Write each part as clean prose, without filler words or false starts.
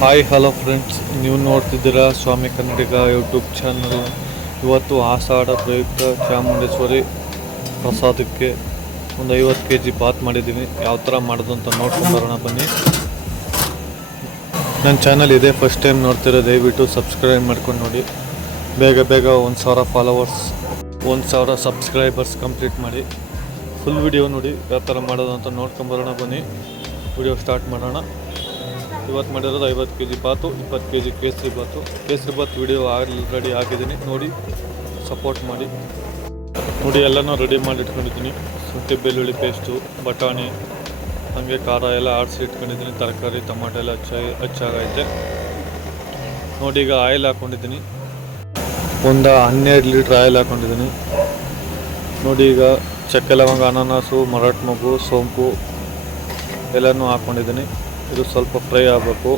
Hi hello friends, ನೀವು ನೋಡ್ತಿದ್ದೀರಾ ಸ್ವಾಮಿ ಕನ್ನಡಿಗ YouTube channel. ಇವತ್ತು ಆಷಾಢ ಪ್ರಯುಕ್ತ ಚಾಮುಂಡೇಶ್ವರಿ ಪ್ರಸಾದಕ್ಕೆ ಒಂದು 50 kg ಬಾತ್ ಮಾಡಿದ್ದೀನಿ. ಯಾವ ಥರ ಮಾಡೋದು ಅಂತ ನೋಡ್ಕೊಂಬರೋಣ ಬನ್ನಿ. ನನ್ನ ಚಾನಲ್ ಇದೆ ಫಸ್ಟ್ ಟೈಮ್ ನೋಡ್ತಿರೋ ದಯವಿಟ್ಟು ಸಬ್ಸ್ಕ್ರೈಬ್ ಮಾಡ್ಕೊಂಡು ನೋಡಿ. ಬೇಗ 1000 ಫಾಲೋವರ್ಸ್, 1000 ಸಬ್ಸ್ಕ್ರೈಬರ್ಸ್ ಕಂಪ್ಲೀಟ್ ಮಾಡಿ. ಫುಲ್ ವಿಡಿಯೋ ನೋಡಿ ಯಾವ ಥರ ಮಾಡೋದು ಅಂತ ನೋಡ್ಕೊಂಬರೋಣ ಬನ್ನಿ. ವಿಡಿಯೋ ಸ್ಟಾರ್ಟ್ ಮಾಡೋಣ. ಇವತ್ತು ಮಾಡಿರೋದು 50 kg ಬಾತು, 20 kg kesari bath video already ಹಾಕಿದ್ದೀನಿ, ನೋಡಿ ಸಪೋರ್ಟ್ ಮಾಡಿ. ನೋಡಿ ಎಲ್ಲನೂ ರೆಡಿ ಮಾಡಿ ಇಟ್ಕೊಂಡಿದ್ದೀನಿ. ಶುಂಠಿ ಬೆಳ್ಳುಳ್ಳಿ ಪೇಸ್ಟು, ಬಟಾಣಿ, ಹಾಗೆ ಖಾರ ಎಲ್ಲ ಆಡಿಸಿ ಇಟ್ಕೊಂಡಿದ್ದೀನಿ. ತರಕಾರಿ ಟೊಮಾಟೊ ಎಲ್ಲ ಹಚ್ಚಾಗೈತೆ. ನೋಡಿ ಈಗ ಆಯಿಲ್ ಹಾಕ್ಕೊಂಡಿದ್ದೀನಿ, ಒಂದು 12 ಲೀಟ್ರ್ ಆಯಿಲ್ ಹಾಕ್ಕೊಂಡಿದ್ದೀನಿ. ನೋಡಿ ಈಗ ಚಕ್ಕೆ ಲವಂಗ, ಅನಾನಸು, ಮರಾಠ ಮೊಗ್ಗು, ಸೋಂಪು ಎಲ್ಲನೂ ಹಾಕ್ಕೊಂಡಿದ್ದೀನಿ. ಇದು ಸ್ವಲ್ಪ ಫ್ರೈ ಆಗಬೇಕು.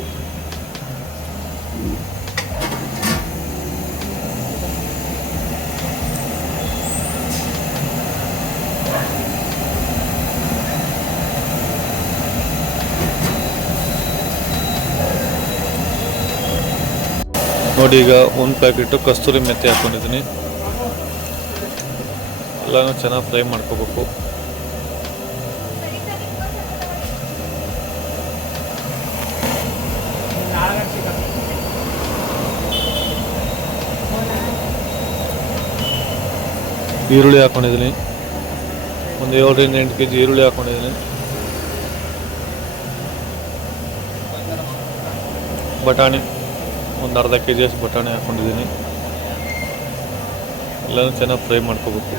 ನೋಡಿ ಈಗ 1 ಪ್ಯಾಕೆಟು ಕಸ್ತೂರಿ ಮೆಥಿ ಹಾಕ್ಕೊಂಡಿದ್ದೀನಿ. ಎಲ್ಲನೂ ಚೆನ್ನಾಗಿ ಫ್ರೈ ಮಾಡ್ಕೋಬೇಕು. ಈರುಳ್ಳಿ ಹಾಕ್ಕೊಂಡಿದ್ದೀನಿ, ಒಂದು 7ರಿಂದ 8 kg ಈರುಳ್ಳಿ ಹಾಕ್ಕೊಂಡಿದ್ದೀನಿ. ಬಟಾಣಿ ಒಂದು ಅರ್ಧ kg ಅಷ್ಟು ಬಟಾಣಿ ಹಾಕ್ಕೊಂಡಿದ್ದೀನಿ. ಎಲ್ಲನೂ ಚೆನ್ನಾಗಿ ಫ್ರೈ ಮಾಡ್ಕೋಬೇಕು.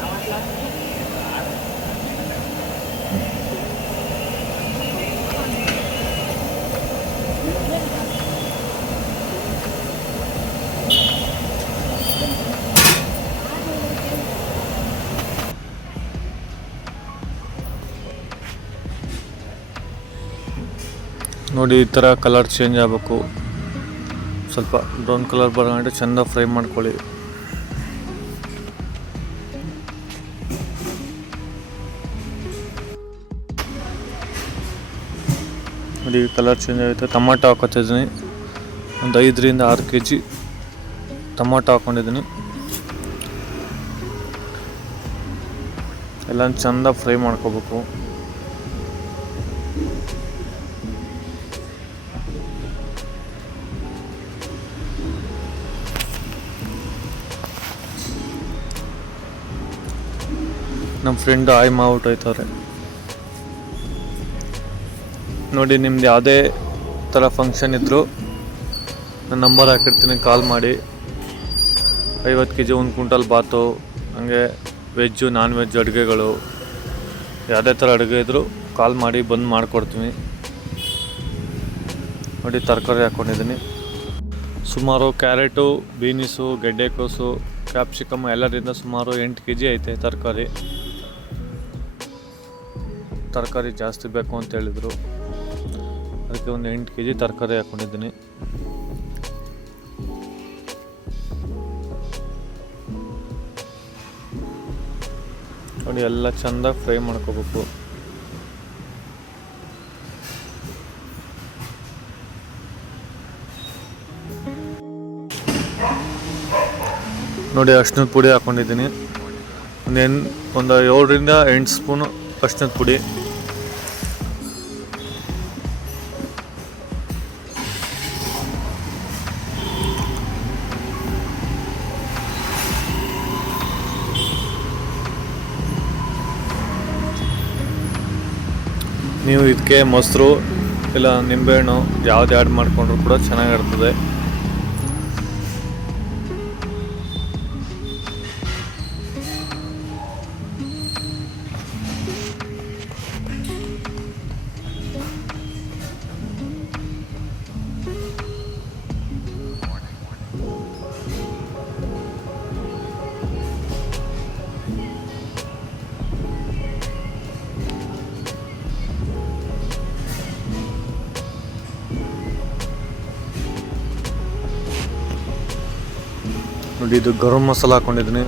ನೋಡಿ ಈ ಥರ ಕಲರ್ ಚೇಂಜ್ ಆಗಬೇಕು, ಸ್ವಲ್ಪ ಬ್ರೌನ್ ಕಲರ್ ಬರೋಂಗೆ ಚೆಂದ ಫ್ರೈ ಮಾಡ್ಕೊಳ್ಳಿ. ನೋಡಿ ಕಲರ್ ಚೇಂಜ್ ಆಗುತ್ತೆ. ಟೊಮಾಟೊ ಹಾಕೋತಿದ್ದೀನಿ, ಒಂದು 5ರಿಂದ 6 kg ಟೊಮಾಟೊ ಹಾಕ್ಕೊಂಡಿದ್ದೀನಿ. ಎಲ್ಲ ಚೆಂದ ಫ್ರೈ ಮಾಡ್ಕೋಬೇಕು. ನಮ್ಮ ಫ್ರೆಂಡ್ ಆಯ್ ಮಾಡ್ಬಿಟ್ಟೋಯ್ತವ್ರೆ. ನೋಡಿ ನಿಮ್ದು ಯಾವುದೇ ಥರ ಫಂಕ್ಷನ್ ಇದ್ದರೂ ನನ್ನ ನಂಬರ್ ಹಾಕಿರ್ತೀನಿ, ಕಾಲ್ ಮಾಡಿ. 50 kg 1 ಕ್ವಿಂಟಲ್ ಬಾತು, ಹಾಗೆ ವೆಜ್ಜು ನಾನ್ ವೆಜ್ ಅಡುಗೆಗಳು ಯಾವುದೇ ಥರ ಅಡುಗೆ ಇದ್ದರೂ ಕಾಲ್ ಮಾಡಿ ಬಂದು ಮಾಡಿಕೊಡ್ತೀನಿ. ನೋಡಿ ತರಕಾರಿ ಹಾಕ್ಕೊಂಡಿದ್ದೀನಿ. ಸುಮಾರು ಕ್ಯಾರೆಟು, ಬೀನಿಸು, ಗೆಡ್ಡೆಕೋಸು, ಕ್ಯಾಪ್ಸಿಕಮ್ ಎಲ್ಲರಿಂದ ಸುಮಾರು 8 kg ಐತೆ ತರಕಾರಿ ಜಾಸ್ತಿ ಬೇಕು ಅಂತ ಹೇಳಿದರು. ಅದಕ್ಕೆ ಒಂದು 8 kg ತರಕಾರಿ ಹಾಕ್ಕೊಂಡಿದ್ದೀನಿ. ನೋಡಿ ಎಲ್ಲ ಚೆಂದ ಫ್ರೈ ಮಾಡ್ಕೋಬೇಕು. ನೋಡಿ ಅರಿಶಿನದ ಪುಡಿ ಹಾಕ್ಕೊಂಡಿದ್ದೀನಿ, ಒಂದು 7ರಿಂದ 8 ಸ್ಪೂನು ಅರಿಶಿನದ ಪುಡಿ. ನೀವು ಇದಕ್ಕೆ ಮೊಸರು ಇಲ್ಲ ನಿಂಬೆಹಣ್ಣು ಯಾವ್ದು ಆ್ಯಡ್ ಮಾಡಿಕೊಂಡ್ರು ಕೂಡ ಚೆನ್ನಾಗಿರ್ತದೆ. ನೋಡಿ ಇದು ಗರಂ ಮಸಾಲ ಹಾಕ್ಕೊಂಡಿದ್ದೀನಿ,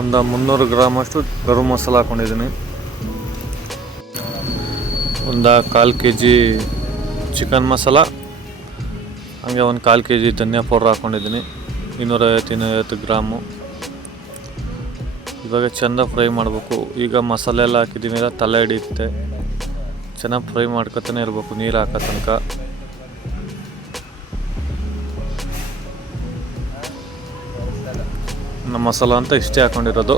ಒಂದು 300 ಗ್ರಾಮ್ ಅಷ್ಟು ಗರಂ ಮಸಾಲ ಹಾಕ್ಕೊಂಡಿದ್ದೀನಿ. ಒಂದು 1/4 kg ಚಿಕನ್ ಮಸಾಲ, ಹಾಗೆ ಒಂದು 1/4 kg ಧನಿಯಾ ಪೌಡ್ರ್ ಹಾಕ್ಕೊಂಡಿದ್ದೀನಿ, 250 ಗ್ರಾಮು. ಇವಾಗ ಚೆಂದ ಫ್ರೈ ಮಾಡಬೇಕು. ಈಗ ಮಸಾಲೆ ಎಲ್ಲ ಹಾಕಿದ್ದೀವಿ, ತಲೆ ಹಿಡಿಯುತ್ತೆ. ಚೆನ್ನಾಗಿ ಫ್ರೈ ಮಾಡ್ಕೊತಾನೆ ಇರಬೇಕು ನೀರು ಹಾಕೋ ತನಕ. ನಮ್ಮ ಮಸಾಲ ಅಂತ ಇಷ್ಟೇ ಹಾಕ್ಕೊಂಡಿರೋದು.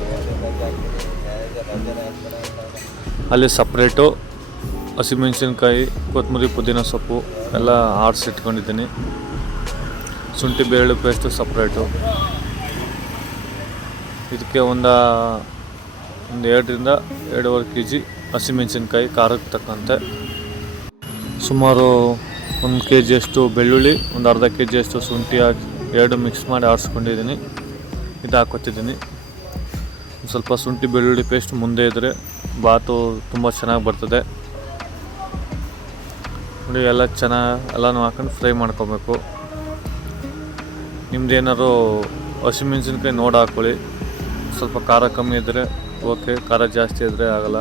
ಅಲ್ಲಿ ಸಪ್ರೇಟು ಹಸಿಮೆಣಸಿನ್ಕಾಯಿ, ಕೊತ್ತಂಬರಿ, ಪುದೀನ ಸೊಪ್ಪು ಎಲ್ಲ ಆರಿಸಿಟ್ಕೊಂಡಿದ್ದೀನಿ. ಶುಂಠಿ ಬೆಳ್ಳುಳ್ಳಿ ಪೇಸ್ಟು ಸಪ್ರೇಟು. ಇದಕ್ಕೆ ಒಂದು 2ರಿಂದ 2.5 kg ಹಸಿಮೆಣಸಿನ್ಕಾಯಿ ಖಾರಕ್ಕೆ ತಕ್ಕಂತೆ. ಸುಮಾರು 1 kg ಅಷ್ಟು ಬೆಳ್ಳುಳ್ಳಿ, ಒಂದು ಅರ್ಧ kg ಅಷ್ಟು ಶುಂಠಿ ಹಾಕಿ 2 ಮಿಕ್ಸ್ ಮಾಡಿ ಆರಿಸ್ಕೊಂಡಿದ್ದೀನಿ. ಇದು ಹಾಕ್ಕೊತಿದ್ದೀನಿ. ಸ್ವಲ್ಪ ಶುಂಠಿ ಬೆಳ್ಳುಳ್ಳಿ ಪೇಸ್ಟ್ ಮುಂದೆ ಇದ್ದರೆ ಬಾತು ತುಂಬ ಚೆನ್ನಾಗಿ ಬರ್ತದೆ ನೋಡಿ. ಎಲ್ಲನೂ ಹಾಕೊಂಡು ಫ್ರೈ ಮಾಡ್ಕೊಬೇಕು. ನಿಮ್ದು ಏನಾದ್ರು ಹಸಿಮೆಣಸಿನ್ಕಾಯಿ ನೋಡಿ ಹಾಕ್ಕೊಳ್ಳಿ. ಸ್ವಲ್ಪ ಖಾರ ಕಮ್ಮಿ ಇದ್ದರೆ ಓಕೆ, ಖಾರ ಜಾಸ್ತಿ ಇದ್ದರೆ ಆಗಲ್ಲ.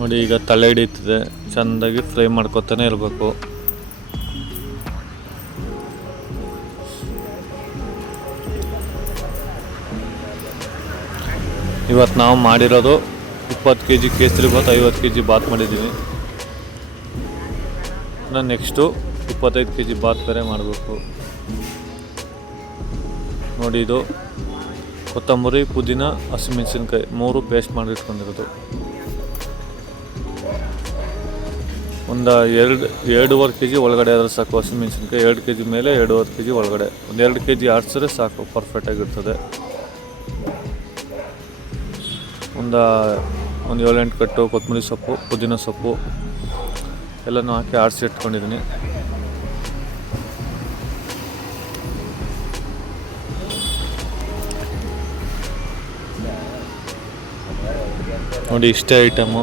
ನೋಡಿ ಈಗ ತಲೆ ಹಿಡಿಯುತ್ತದೆ, ಚೆಂದಾಗಿ ಫ್ರೈ ಮಾಡ್ಕೊತಾನೆ ಇರಬೇಕು. ಇವತ್ತು ನಾವು ಮಾಡಿರೋದು 20 kg ಕೇಸರಿ ಬಾತ್, 50 kg ಬಾತ್ ಮಾಡಿದ್ದೀವಿ. ನಾನು ನೆಕ್ಸ್ಟು 25 kg ಬಾತ್ ಬೇರೆ ಮಾಡಬೇಕು ನೋಡಿ. ಇದು ಕೊತ್ತಂಬರಿ, ಪುದೀನ, ಹಸಿಮೆಣಸಿನ್ಕಾಯಿ 3 ಪೇಸ್ಟ್ ಮಾಡಿ ಇಟ್ಕೊಂಡಿರೋದು. ಒಂದು 2.5 kg ಒಳಗಡೆ ಆದ್ರೆ ಸಾಕು ಹಸಿಮೆಣಸಿನ್ಕಾಯಿ. 2 kg ಮೇಲೆ 2.5 kg ಒಳಗಡೆ. ಒಂದು 2 kg ಆಡಿಸಿದ್ರೆ ಸಾಕು, ಪರ್ಫೆಕ್ಟಾಗಿರ್ತದೆ. ಒಂದು 7-8 ಕಟ್ಟು ಕೊತ್ತಂಬರಿ ಸೊಪ್ಪು, ಪುದೀನ ಸೊಪ್ಪು ಎಲ್ಲನೂ ಹಾಕಿ ಆಡಿಸಿ ಇಟ್ಕೊಂಡಿದ್ದೀನಿ. ನೋಡಿ ಇಷ್ಟೇ ಐಟಮು.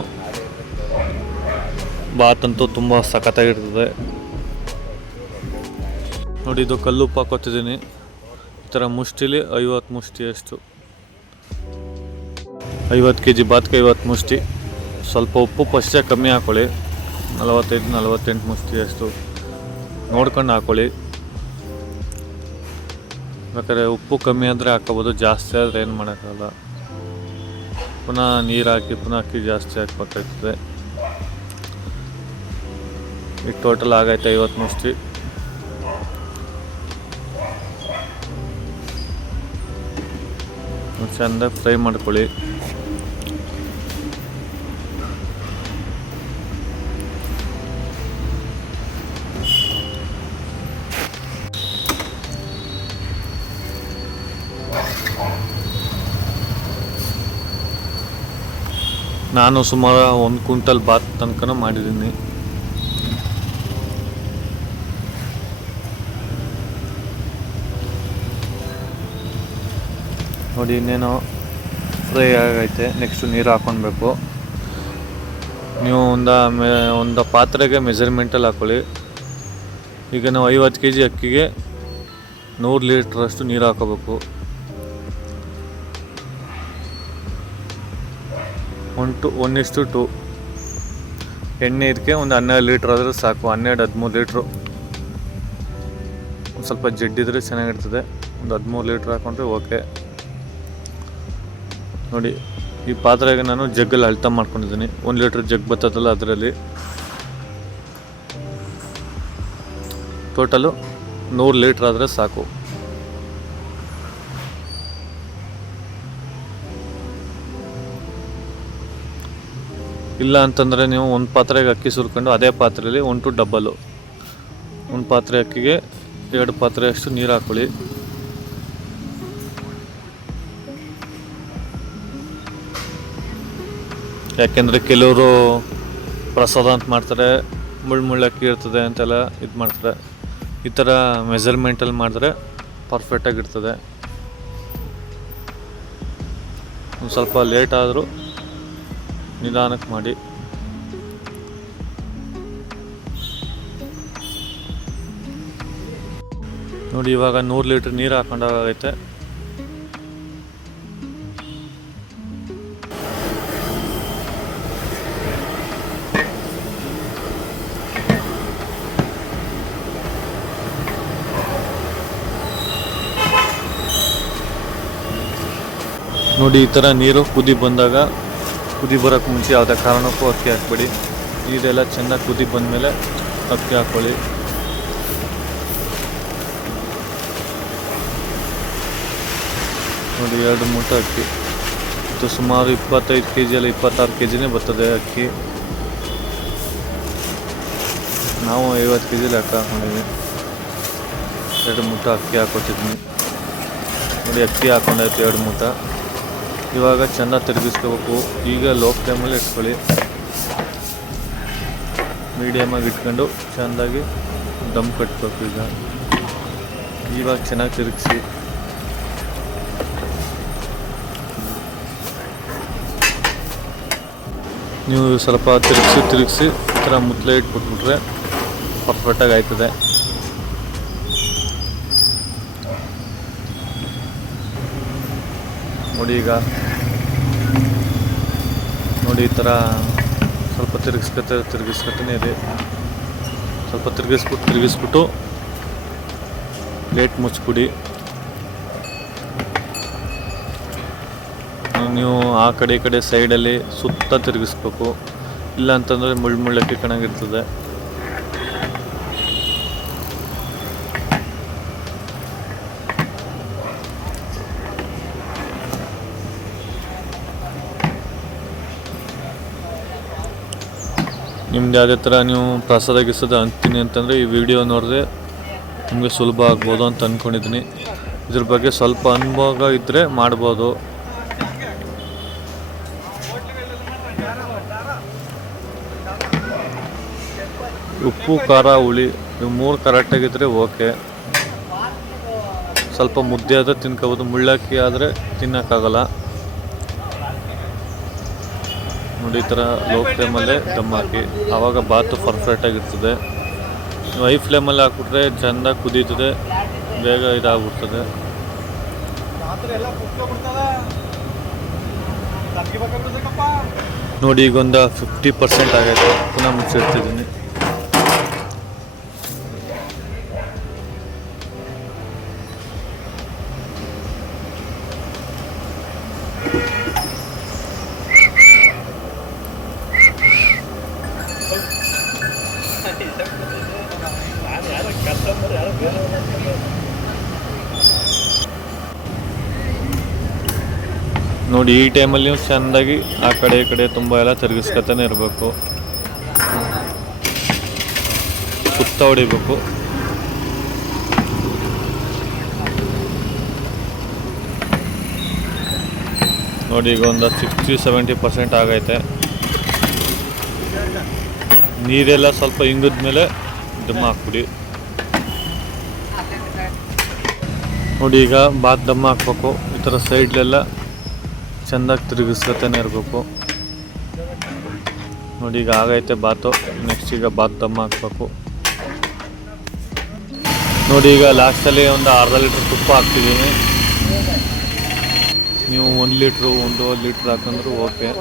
ಬಾತ್ ಅಂತೂ ತುಂಬ ಸಖತ್ತಾಗಿರ್ತದೆ ನೋಡಿ. ಇದು ಕಲ್ಲುಪ್ಪು ಹಾಕೋತಿದ್ದೀನಿ. ಈ ಥರ ಮುಷ್ಟಿಲಿ 50 ಮುಷ್ಟಿಯಷ್ಟು. 50 kg ಬಾತ್ಗೆ 50 ಮುಷ್ಟಿ. ಸ್ವಲ್ಪ ಉಪ್ಪು ಫಸ್ಟೇ ಕಮ್ಮಿ ಹಾಕ್ಕೊಳ್ಳಿ. 45-48 ಮುಷ್ಟಿಯಷ್ಟು ನೋಡ್ಕೊಂಡು ಹಾಕ್ಕೊಳ್ಳಿ. ಬೇಕಾದ್ರೆ ಉಪ್ಪು ಕಮ್ಮಿ ಆದರೆ ಹಾಕೋಬೋದು, ಜಾಸ್ತಿ ಆದರೆ ಏನು ಮಾಡೋಕ್ಕಾಗಲ್ಲ. ಪುನಃ ನೀರು ಹಾಕಿ ಪುನಃ ಅಕ್ಕಿ ಜಾಸ್ತಿ ಹಾಕ್ಬೇಕಾಗ್ತದೆ. ಈಗ ಟೋಟಲ್ ಆಗೈತೆ 50 ಮುಷ್ಟಿ. ಚೆಂದ ಫ್ರೈ ಮಾಡ್ಕೊಳ್ಳಿ. ನಾನು ಸುಮಾರು 1 ಕ್ವಿಂಟಲ್ ಬಾತ್ ತನಕ ಮಾಡಿದ್ದೀನಿ. ನೋಡಿ ಇನ್ನೇನೋ ಫ್ರೈ ಆಗೈತೆ. ನೆಕ್ಸ್ಟು ನೀರು ಹಾಕ್ಕೊಳ್ಬೇಕು. ನೀವು ಒಂದು ಪಾತ್ರೆಗೆ ಮೆಜರ್ಮೆಂಟಲ್ಲಿ ಹಾಕ್ಕೊಳ್ಳಿ. ಈಗ ನಾವು 50 kg ಅಕ್ಕಿಗೆ 100 ಲೀಟ್ರಷ್ಟು ನೀರು ಹಾಕೋಬೇಕು. 1:2 ಎಣ್ಣೆ ಇದಕ್ಕೆ ಒಂದು 12 ಲೀಟ್ರ್ ಆದರೆ ಸಾಕು. 12-13 ಲೀಟ್ರು. ಒಂದು ಸ್ವಲ್ಪ ಜಡ್ಡಿದ್ರೆ ಚೆನ್ನಾಗಿರ್ತದೆ. ಒಂದು 13 ಲೀಟ್ರ್ ಹಾಕ್ಕೊಂಡ್ರೆ ಓಕೆ ನೋಡಿ. ಈ ಪಾತ್ರೆಗೆ ನಾನು ಜಗ್ಗಲ್ಲಿ ಅಳ್ತಾ ಮಾಡ್ಕೊಂಡಿದ್ದೀನಿ. 1 ಲೀಟ್ರ್ ಜಗ್ ಬರ್ತದಲ್ಲ, ಅದರಲ್ಲಿ ಟೋಟಲು 100 ಲೀಟ್ರ್ ಆದರೆ ಸಾಕು. ಇಲ್ಲ ಅಂತಂದರೆ ನೀವು ಒಂದು ಪಾತ್ರೆಗೆ ಅಕ್ಕಿ ಸುರ್ಕೊಂಡು ಅದೇ ಪಾತ್ರೆಯಲ್ಲಿ 1 to 2 ಒಂದು ಪಾತ್ರೆ ಅಕ್ಕಿಗೆ 2 ಪಾತ್ರೆ ಅಷ್ಟು ನೀರು ಹಾಕ್ಕೊಳ್ಳಿ. ಯಾಕೆಂದರೆ ಕೆಲವರು ಪ್ರಸಾದ ಅಂತ ಮಾಡ್ತಾರೆ, ಮುಳ್ಳಕ್ಕಿ ಇರ್ತದೆ ಅಂತೆಲ್ಲ ಇದು ಮಾಡ್ತಾರೆ. ಈ ಥರ ಮೆಜರ್ಮೆಂಟಲ್ಲಿ ಮಾಡಿದ್ರೆ ಪರ್ಫೆಕ್ಟಾಗಿರ್ತದೆ. ಒಂದು ಸ್ವಲ್ಪ ಲೇಟ್ ಆದರೂ ನಿಧಾನಕ್ಕೆ ಮಾಡಿ. ನೋಡಿ ಇವಾಗ 100 ಲೀಟ್ರ್ ನೀರು ಹಾಕೊಂಡಾಗೈತೆ. ನೋಡಿ ಈ ಥರ ನೀರು ಕುದಿ ಬಂದಾಗ, ಕುದಿ ಬರೋಕ್ಕೆ ಮುಂಚೆ ಯಾವುದೇ ಕಾರಣಕ್ಕೂ ಅಕ್ಕಿ ಹಾಕ್ಬೇಡಿ. ನೀರೆಲ್ಲ ಚೆನ್ನಾಗಿ ಕುದಿ ಬಂದಮೇಲೆ ಅಕ್ಕಿ ಹಾಕ್ಕೊಳ್ಳಿ. ನೋಡಿ 2 ಮೂಟೆ ಅಕ್ಕಿ, ಇದು ಸುಮಾರು 25 kg ಅಲ್ಲ 26 kgನೇ ಬರ್ತದೆ ಅಕ್ಕಿ. ನಾವು 50 kg ಲೆಕ್ಕ ಹಾಕೊಂಡಿದ್ವಿ. 2 ಮೂಟೆ ಅಕ್ಕಿ ಹಾಕೋತಿದ್ವಿ. ನೋಡಿ ಅಕ್ಕಿ ಹಾಕೊಂಡಾಯ್ತು 2 ಮೂಟೆ. ಇವಾಗ ಚೆಂದ ತಿರುಗಿಸ್ಕೋಬೇಕು. ಈಗ ಲೋ ಫ್ಲೇಮಲ್ಲಿ ಇಟ್ಕೊಳ್ಳಿ. ಮೀಡಿಯಮಾಗಿ ಇಟ್ಕೊಂಡು ಚೆಂದಾಗಿ ದಮ್ ಕಟ್ಬೇಕು. ಇವಾಗ ಚೆನ್ನಾಗಿ ತಿರುಗಿಸಿ. ನೀವು ಸ್ವಲ್ಪ ತಿರುಗಿಸಿ ಈ ಥರ ಮುತ್ತಲೆ ಇಟ್ಬಿಟ್ಬಿಟ್ರೆ ಪರ್ಫೆಕ್ಟಾಗಿ ಆಯ್ತದೆ. ನೋಡಿ ಈಗ ನೋಡಿ ಈ ಥರ ಸ್ವಲ್ಪ ತಿರುಗಿಸ್ಕೊತಾನೆ ಇದೆ. ಸ್ವಲ್ಪ ತಿರುಗಿಸ್ಬಿಟ್ಟು ಪ್ಲೇಟ್ ಮುಚ್ಚಿಬಿಡಿ. ನೀವು ಆ ಕಡೆ ಈ ಕಡೆ ಸೈಡಲ್ಲಿ ಸುತ್ತ ತಿರುಗಿಸ್ಬೇಕು, ಇಲ್ಲ ಅಂತಂದರೆ ಮುಳ್ಳಕ್ಕಿ ಕಣಗಿರ್ತದೆ. ನಿಮ್ದು ಯಾವುದೇ ಥರ ನೀವು ಪ್ರಸಾದ ಅಂತೀನಿ ಅಂತಂದರೆ ಈ ವಿಡಿಯೋ ನೋಡಿದ್ರೆ ನಿಮಗೆ ಸುಲಭ ಆಗ್ಬೋದು ಅಂತ ಅಂದ್ಕೊಂಡಿದ್ದೀನಿ. ಇದ್ರ ಬಗ್ಗೆ ಸ್ವಲ್ಪ ಅನುಭವ ಇದ್ದರೆ ಮಾಡ್ಬೋದು. ಉಪ್ಪು ಖಾರ ಹುಳಿ ಇವು 3 ಕರೆಕ್ಟಾಗಿದ್ದರೆ ಓಕೆ. ಸ್ವಲ್ಪ ಮುದ್ದೆ ಆದರೆ ತಿನ್ಕೋಬೋದು, ಮುಳ್ಳಕ್ಕಿ ಆದರೆ ತಿನ್ನೋಕ್ಕಾಗಲ್ಲ. ನೋಡಿ ಈ ಥರ ಲೋ ಫ್ಲೇಮಲ್ಲೇ ದಮ್ ಹಾಕಿ, ಆವಾಗ ಬಾತು ಪರ್ಫೆಕ್ಟಾಗಿರ್ತದೆ. ನೀವು ಹೈ ಫ್ಲೇಮಲ್ಲಿ ಹಾಕ್ಬಿಟ್ರೆ ಚೆಂದಾಗಿ ಕುದೀತದೆ, ಬೇಗ ಇದಾಗ್ಬಿಡ್ತದೆ. ನೋಡಿ ಈಗ ಒಂದು 50% ಆಗೈತೆ. ಪುನಃ ಮುಚ್ಚಿಡ್ತಿದ್ದೀನಿ. ನೋಡಿ ಈ ಟೈಮಲ್ಲಿ ನೀವು ಚೆಂದಾಗಿ ಆ ಕಡೆ ಈ ಕಡೆ ತುಂಬ ಎಲ್ಲ ತಿರುಗಿಸ್ಕೊತಾನೆ ಇರಬೇಕು, ಸುತ್ತ ಹೊಡಿಬೇಕು. ನೋಡಿ ಈಗ ಒಂದು 60-70% ಆಗೈತೆ. ನೀರೆಲ್ಲ ಸ್ವಲ್ಪ ಇಂಗಿದ್ಮೇಲೆ ದಮ್ ಹಾಕ್ಬಿಡಿ. ನೋಡಿ ಈಗ ಬಾತ್ ದಮ್ ಹಾಕ್ಬೇಕು. ಈ ಥರ ಸೈಡ್ಲೆಲ್ಲ ಚೆಂದಾಗಿ ತಿರುಗಿಸ್ಕೊತಾನೆ ಇರಬೇಕು. ನೋಡಿ ಈಗ ಆಗೈತೆ ಬಾತು. ನೆಕ್ಸ್ಟ್ ಈಗ ಬಾತ್ ದಮ್ ಹಾಕ್ಬೇಕು. ನೋಡಿ ಈಗ ಲಾಸ್ಟಲ್ಲಿ ಒಂದು ಅರ್ಧ ಲೀಟ್ರ್ ತುಪ್ಪ ಹಾಕ್ತಿದ್ದೀನಿ. ನೀವು 1 ಲೀಟ್ರು 1.5 ಲೀಟ್ರ್ ಹಾಕಂದ್ರೂ ಓಕೆ.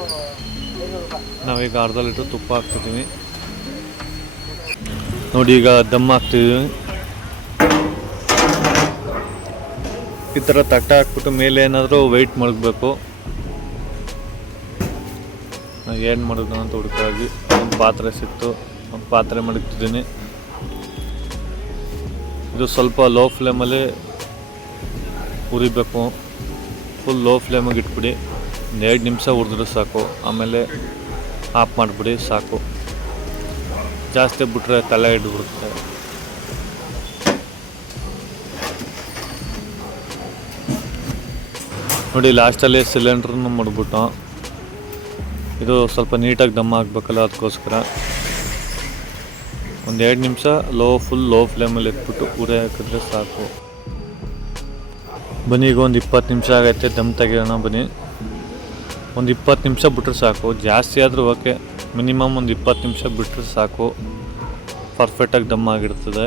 ನಾವೀಗ ಅರ್ಧ ಲೀಟ್ರ್ ತುಪ್ಪ ಹಾಕ್ತಿದ್ದೀವಿ. ನೋಡಿ ಈಗ ದಮ್ ಹಾಕ್ತಿದ್ದೀವಿ. ಈ ಥರ ತಟ್ಟೆ ಹಾಕ್ಬಿಟ್ಟು ಮೇಲೆ ಏನಾದರೂ ವೆಯ್ಟ್ ಮಡಗಬೇಕು. ಏನು ಮಾಡೋದು ಅಂತ ಹುಡುಕಾಗಿ ಒಂದು ಪಾತ್ರೆ ಸಿಕ್ತು, ಒಂದು ಪಾತ್ರೆ ಮಡಗ್ತಿದ್ದೀನಿ. ಇದು ಸ್ವಲ್ಪ ಲೋ ಫ್ಲೇಮಲ್ಲಿ ಉರಿಬೇಕು. Full low ಫ್ಲೇಮಿಗೆ ಇಟ್ಬಿಡಿ. 2 ನಿಮಿಷ ಹುರಿದ್ರೆ ಸಾಕು. ಆಮೇಲೆ ಆಫ್ ಮಾಡಿಬಿಡಿ ಸಾಕು. ಜಾಸ್ತಿ ಬಿಟ್ಟರೆ ತಲೆ ಹಿಡಿದ್ಬಿಡುತ್ತೆ. ನೋಡಿ ಲಾಸ್ಟಲ್ಲಿ ಸಿಲಿಂಡ್ರನ್ನು ಮಾಡಿಬಿಟ್ಟು ಇದು ಸ್ವಲ್ಪ ನೀಟಾಗಿ ದಮ್ ಹಾಕ್ಬೇಕಲ್ಲ, ಅದಕ್ಕೋಸ್ಕರ ಒಂದು 2 ನಿಮಿಷ ಫುಲ್ ಲೋ ಫ್ಲೇಮಲ್ಲಿ ಇಟ್ಬಿಟ್ಟು ಉರಿ ಹಾಕಿದ್ರೆ ಸಾಕು. ಬನ್ನಿ ಈಗ ಒಂದು 20 ನಿಮಿಷ ಆಗೈತೆ. ದಮ್ ತೆಗಿಯೋಣ ಬನ್ನಿ. ಒಂದು 20 ನಿಮಿಷ ಬಿಟ್ಟರೆ ಸಾಕು. ಜಾಸ್ತಿ ಆದರೂ ಓಕೆ, ಮಿನಿಮಮ್ ಒಂದು 20 ನಿಮಿಷ ಬಿಟ್ಟರೆ ಸಾಕು. ಪರ್ಫೆಕ್ಟಾಗಿ ದಮ್ ಆಗಿರ್ತದೆ.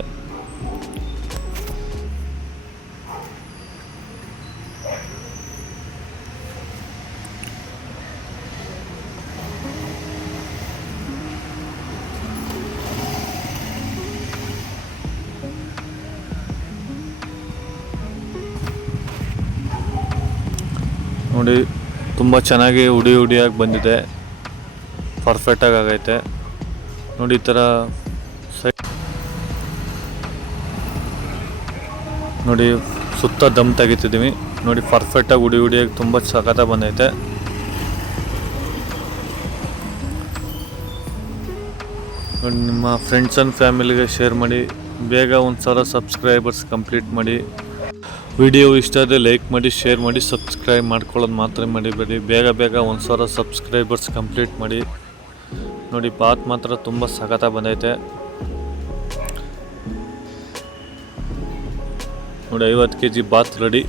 ನೋಡಿ ತುಂಬ ಚೆನ್ನಾಗಿ ಹುಡಿಯಾಗಿ ಬಂದಿದೆ, ಪರ್ಫೆಕ್ಟಾಗಿ ಆಗೈತೆ ನೋಡಿ. ಈ ಥರ ನೋಡಿ ಸುತ್ತ ದಮ್ ತೆಗಿತಿದ್ದೀವಿ ನೋಡಿ, ಪರ್ಫೆಕ್ಟಾಗಿ ಹುಡಿಯಾಗಿ ತುಂಬ ಸಖತ್ತಾಗಿ ಬಂದೈತೆ. ನೋಡಿ ನಿಮ್ಮ ಫ್ರೆಂಡ್ಸ್ ಆ್ಯಂಡ್ ಫ್ಯಾಮಿಲಿಗೆ ಶೇರ್ ಮಾಡಿ. ಬೇಗ 1000 ಸಬ್ಸ್ಕ್ರೈಬರ್ಸ್ ಕಂಪ್ಲೀಟ್ ಮಾಡಿ. ವಿಡಿಯೋ ಇಷ್ಟ ಆದರೆ ಲೈಕ್ ಮಾಡಿ, ಶೇರ್ ಮಾಡಿ, ಸಬ್ಸ್ಕ್ರೈಬ್ ಮಾಡ್ಕೊಳ್ಳೋದು ಮಾತ್ರ ಮರಿಬೇಡಿ. ಬೇಗ 1000 ಸಬ್ಸ್ಕ್ರೈಬರ್ಸ್ ಕಂಪ್ಲೀಟ್ ಮಾಡಿ. ನೋಡಿ ಬಾತ್ ಮಾತ್ರ ತುಂಬ ಸಖತ್ತಾಗಿ ಬಂದೈತೆ ನೋಡಿ. 50 kg ಬಾತ್ ರೆಡಿ.